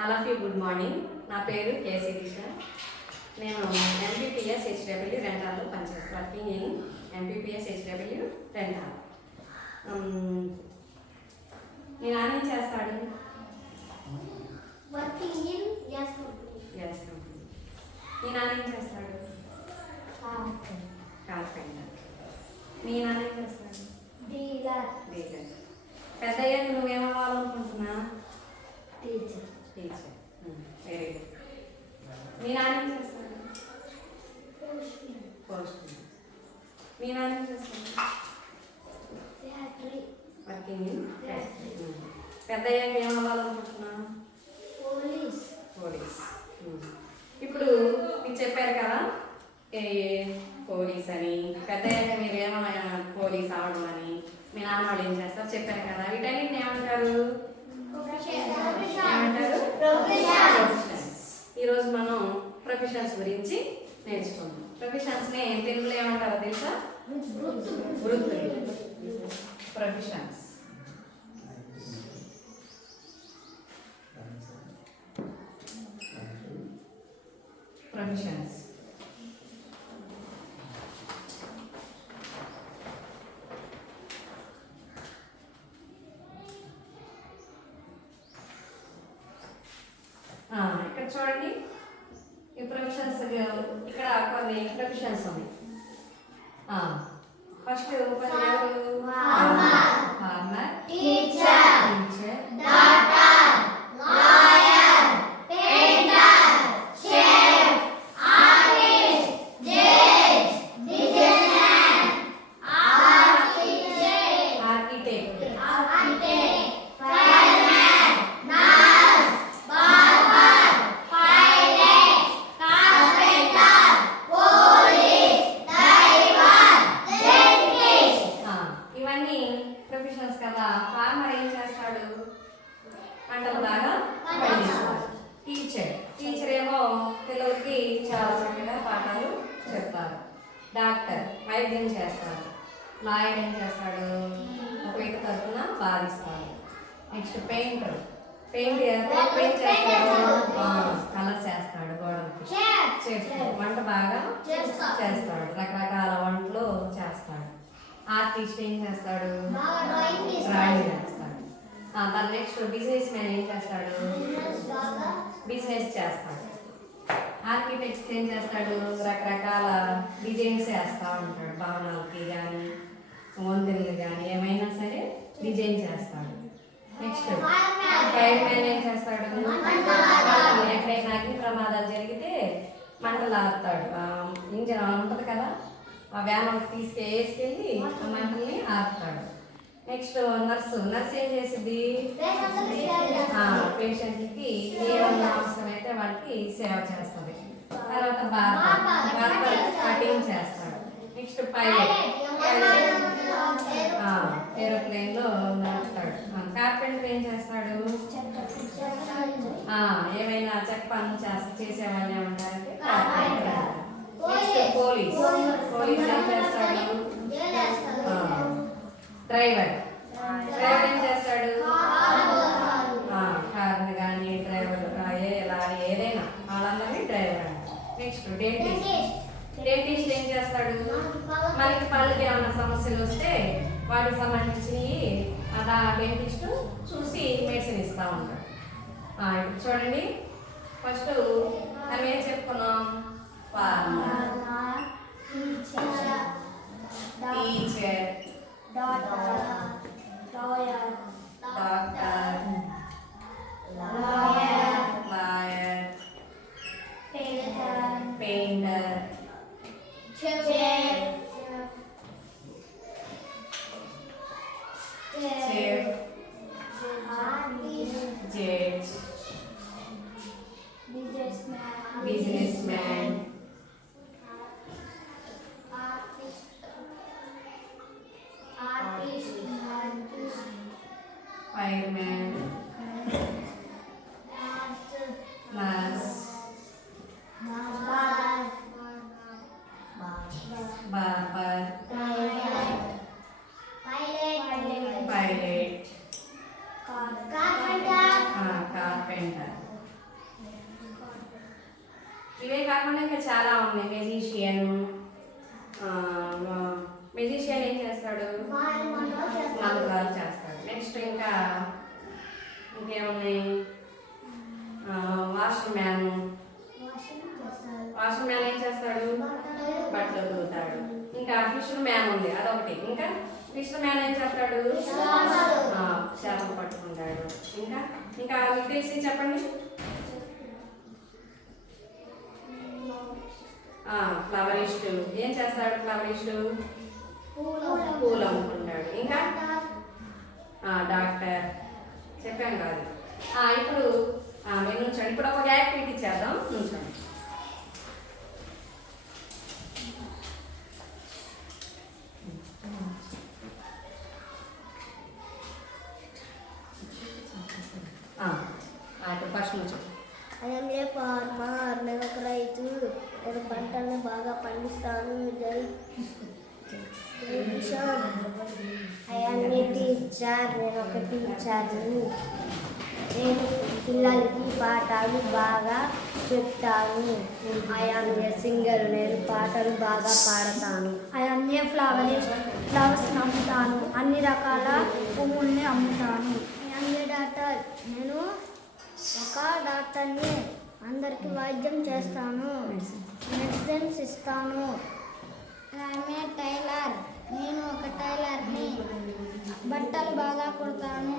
All of you good morning. నా పేరు కేసీ దిశ. నేను ఎంపీపీఎస్ హెచ్డబ్ల్యూ రెంటాల్లో పనిచేస్తాను. Working in MPPS HW Rentala. మీ నాన్న ఏం చేస్తాడు? Working in gas company. Gas company. మీ నాన్న ఏం చేస్తాడు? కార్పెంటర్. మీ నాన్న ఏం చేస్తాడు? డీలర్. డీలర్. పెద్దయ్యాక నువ్వేమవ్వాలనుకుంటున్నా? టీచర్. టీచర్. Very good. మీ నాన్న ఏం చేస్తాడు? పోస్ట్. మీ నాన్న ఏం చేస్తాడు? ఫ్యాక్టరీ. Working in factory. పెద్దయ్యాక ఏమవ్వాలనుకుంటున్నా? పోలీస్. పోలీస్. ఇప్పుడు మీకు చెప్పారు కదా పోలీస్ అని. పెద్దయ్యాక మీరు ఏమైనా పోలీస్ అవడం అని, మీ నాన్న వాళ్ళు ఏం చేస్తారు చెప్పారు కదా. వీటన్నిటిని ఏమంటారు? ఈరోజు మనం ప్రొఫెషన్స్ గురించి నేర్చుకుందాం. ప్రొఫెషన్స్ని తెలుగులో ఏమంటారో తెలుసా? వృత్తులు. ప్రొఫెషన్స్. ప్రొఫెషన్స్. ఇక్కడ చూడండి, ఈ ప్రొఫెషన్స్ ఇక్కడ కొన్ని ప్రొఫెషన్స్ ఉన్నాయి. First farmer, teacher, doctor, lawyer, painter, chef, artist, judge, businessman, architect, fireman, nurse, barber, pilot, carpenter, police, driver, dentist. ఇవన్నీ ప్రొఫెషన్స్ కదా. ఫార్మర్ ఏం చేస్తాడు? పంటలు బాగా పండిస్తాడు. టీచర్ ఏమో పిల్లలకి చాలా చక్కగా పాఠాలు చెప్తారు. డాక్టర్ వైద్యం చేస్తారు. లాయర్ ఏం చేస్తాడు? ఒక వ్యక్తి తరఫున వాదిస్తాడు. నెక్స్ట్ పెయింటర్ పెయింట్ చేస్తాడు. కలర్ చేస్తాడు గోడలకి. చేస్తాడు. వంట బాగా చేస్తాడు. రకరకాల వంటలు చేస్తాడు. ఆర్టిస్ట్ ఏం చేస్తాడు? డ్రాయింగ్ చేస్తాడు. దాని నెక్స్ట్ బిజినెస్ మ్యాన్ ఏం చేస్తాడు? బిజినెస్ చేస్తాడు. ఆర్కిటెక్ట్ ఏం చేస్తాడు? రకరకాల డిజైన్స్ వేస్తూ ఉంటాడు. భవనాలకి కానీ మందిర్లు కానీ ఏమైనా సరే డిజైన్ చేస్తాడు. నెక్స్ట్ ఫైర్ మ్యాన్ ఏం చేస్తాడు? ఎక్కడైనా అగ్ని ప్రమాదాలు జరిగితే మంటలు ఆపుతాడు. ఇంజన్ ఉంటుంది కదా, ఆ వ్యాన్ వేసుకెళ్ళి మంటల్ని ఆపుతాడు. నెక్స్ట్ నర్స్ ఏం చేసింది? పేషెంట్కి ఏమన్నా అవసరమైతే వాళ్ళకి సేవ చేస్తుంది. తర్వాత బార్బర్ కటింగ్ చేస్తాడు. నెక్స్ట్ పైలట్ ఏరోప్లేన్లో నడుపుతాడు. కార్పెంటర్ ఏం చేస్తాడు? ఏమైనా చెక్క పనులు చేసేవాళ్ళు ఏమంటారంటే కార్పెంటర్. నెక్స్ట్ పోలీస్ ఏం చేస్తాడు? డ్రైవర్ ఏం చేస్తాడు? కార్ని కానీ డ్రైవర్ లారీ ఏదైనా వాళ్ళందరినీ డ్రైవర్ అంటారు. నెక్స్ట్ డెంటిస్ట్ ఏం చేస్తాడు? మనకి పళ్ళకి ఏమైనా సమస్యలు వస్తే వాటికి సంబంధించినవి డెంటిస్ట్ చూసి మెడిసిన్ ఇస్తూ ఉంటాడు. ఇప్పుడు చూడండి, ఫస్ట్ మనం ఏం చెప్పుకున్నాం? Farmer, teacher, doctor, lawyer, painter, chef, judge, businessman, fireman, nurse, barber, pilot, చాలా ఉన్నాయి. మెజీషియన్. మెజీషియన్ ఏం చేస్తాడు? మంత్రాలు చేస్తాడు. నెక్స్ట్ ఇంకా ఇంకేమున్నాయి? Washer man. వాషర్ మ్యాన్ ఏం చేస్తాడు? బట్టలు ఉతుకుతాడు. ఇంకా ఫిషర్ మ్యాన్ ఉంది, అదొకటి. ఇంకా ఫిషర్ మ్యాన్ ఏం చేస్తాడు? చేపలు పట్టుకుంటాడు. ఇంకా ఇంకా మీకు తెలిసి చెప్పండి. ఫ్లవరిస్ట్ ఏం చేస్తాడు? ఫ్లవరిస్ట్ పూలు అమ్ముకుంటాడు. ఇంకా డాక్టర్ చెప్పాను కాదు. ఇప్పుడు మీరు నుంచండి. ఇప్పుడు ఒక యాక్టివిటీ చేద్దాం. నుంచండి. ఫస్ట్ నుంచి ఏ ఫార్మర్, నేను ఒక రైతు, నేను పంటలను బాగా పండిస్తాను. జై కిషోర్. ఏ టీచర్, నేను ఒక టీచర్ని, నేను పిల్లలకి పాఠాలు బాగా చెప్తాను. ఏ సింగర్, నేను పాటలు బాగా పాడతాను. ఏ ఫ్లవర్స్ అమ్ముతాను, అన్ని రకాల పువ్వుల్ని అమ్ముతాను. ఏ డాక్టర్, నేను ఒక డాక్టర్ని, అందరికి వైద్యం చేస్తాను, మెడిసిన్స్ ఇస్తాను. ఏ టైలర్, నేను ఒక టైలర్ని, బట్టలు బాగా కుడతాను.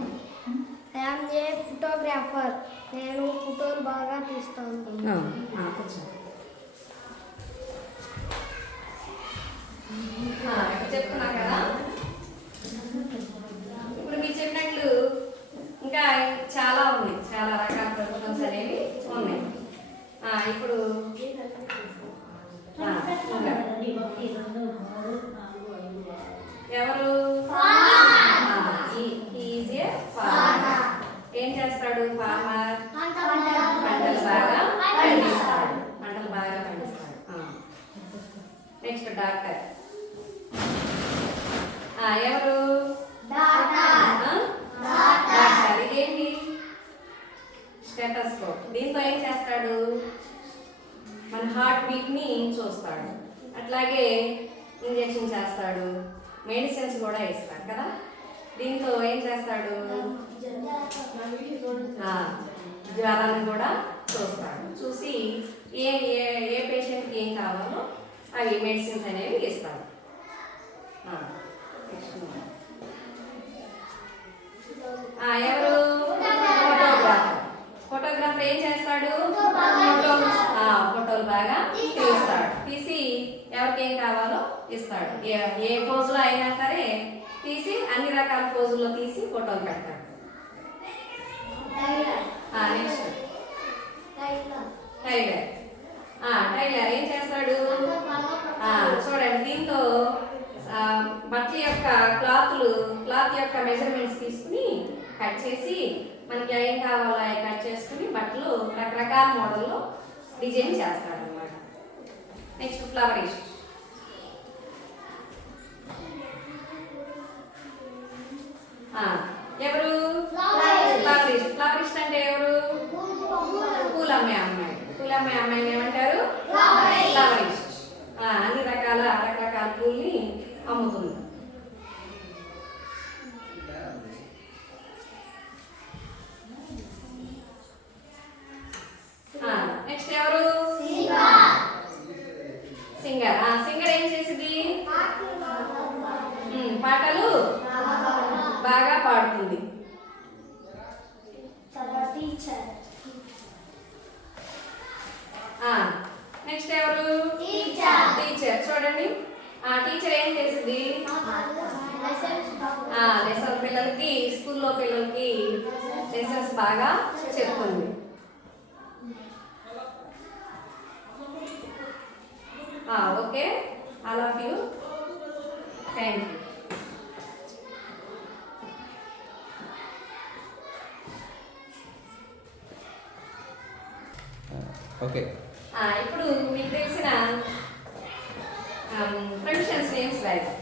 ఏ ఫోటోగ్రాఫర్, నేను ఫోటోలు బాగా తీస్తాను. చెప్తున్నా కదా. ఇప్పుడు మీరు చెప్పినట్లు ఇంకా చాలా ఉన్నాయి, చాలా రకాల ప్రొఫెషన్స్ అనేవి ఉన్నాయి. ఇప్పుడు ఎవరు? ఏం చేస్తాడు ఫార్మర్? పంటలు బాగా పండిస్తాడు. పంటలు బాగా పండిస్తాడు. Next doctor. ఎవరు? డాక్టర్. ఇదేంటి? స్టెటస్కోప్. దీంతో ఏం చేస్తాడు? మన హార్ట్ బీట్ ని చూస్తాడు. అట్లాగే ఇంజెక్షన్ చేస్తాడు, మెడిసిన్స్ కూడా ఇస్తాడు కదా. దీంతో ఏం చేస్తాడు? జ్వరాన్ని కూడా చూస్తాడు. చూసి ఏ ఏ ఏ పేషెంట్కి ఏం కావాలో అవి మెడిసిన్స్ అనేవి ఇస్తాడు. ఎవరు? ఫోటోగ్రాఫర్. ఫోటోగ్రాఫర్ ఏం చేస్తాడు? ఫోటోలు బాగా తీస్తాడు. తీసి ఎవరికి ఏం కావాలో ఇస్తాడు. ఏ పోజులో అయినా సరే తీసి అన్ని రకాల పోజుల్లో తీసి ఫోటోలు పెడతాడు. Next tailor. టైలర్ ఏం చేస్తాడు? చూడండి, దీంతో బట్టల యొక్క క్లాత్ యొక్క మెజర్మెంట్స్ తీసుకుని కట్ చేసి మనకి ఏం కావాలో అవి కట్ చేసుకుని బట్టలు రకరకాల మోడల్లో డిజైన్ చేస్తాడు అన్నమాట. నెక్స్ట్ ఫ్లవరిస్ట్. ఎవరు? ఫ్లవరిస్ట్. ఫ్లవరిస్ట్ అంటే ఎవరు? పూలమ్మే అమ్మాయి. పూలమ్మే అమ్మాయిని ఏమంటారు? ఫ్లవరిస్ట్. అన్ని రకరకాల పూల్ని అమ్ముతుంది. నెక్స్ట్ ఎవరు? సింగర్. సింగర్ ఏం చేసింది? పాటలు బాగా పాడుతుంది. నెక్స్ట్ ఎవరు? టీచర్. చూడండి, టీచర్ ఏం చేసింది? లెసన్ పిల్లలకి, స్కూల్లో పిల్లలకి లెసన్స్ బాగా చెప్తుంది. Okay, I love you. Thank you. Okay. ఇప్పుడు మీకు తెలిసిన ప్రొఫెషన్స్ నేమ్స్ రాయాలి.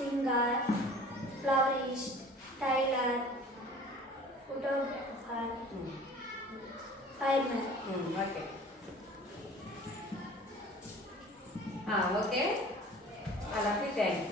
Singer, florist, tailor, photographer, firemen. Okay okay వాళ్ళకి థ్యాంక్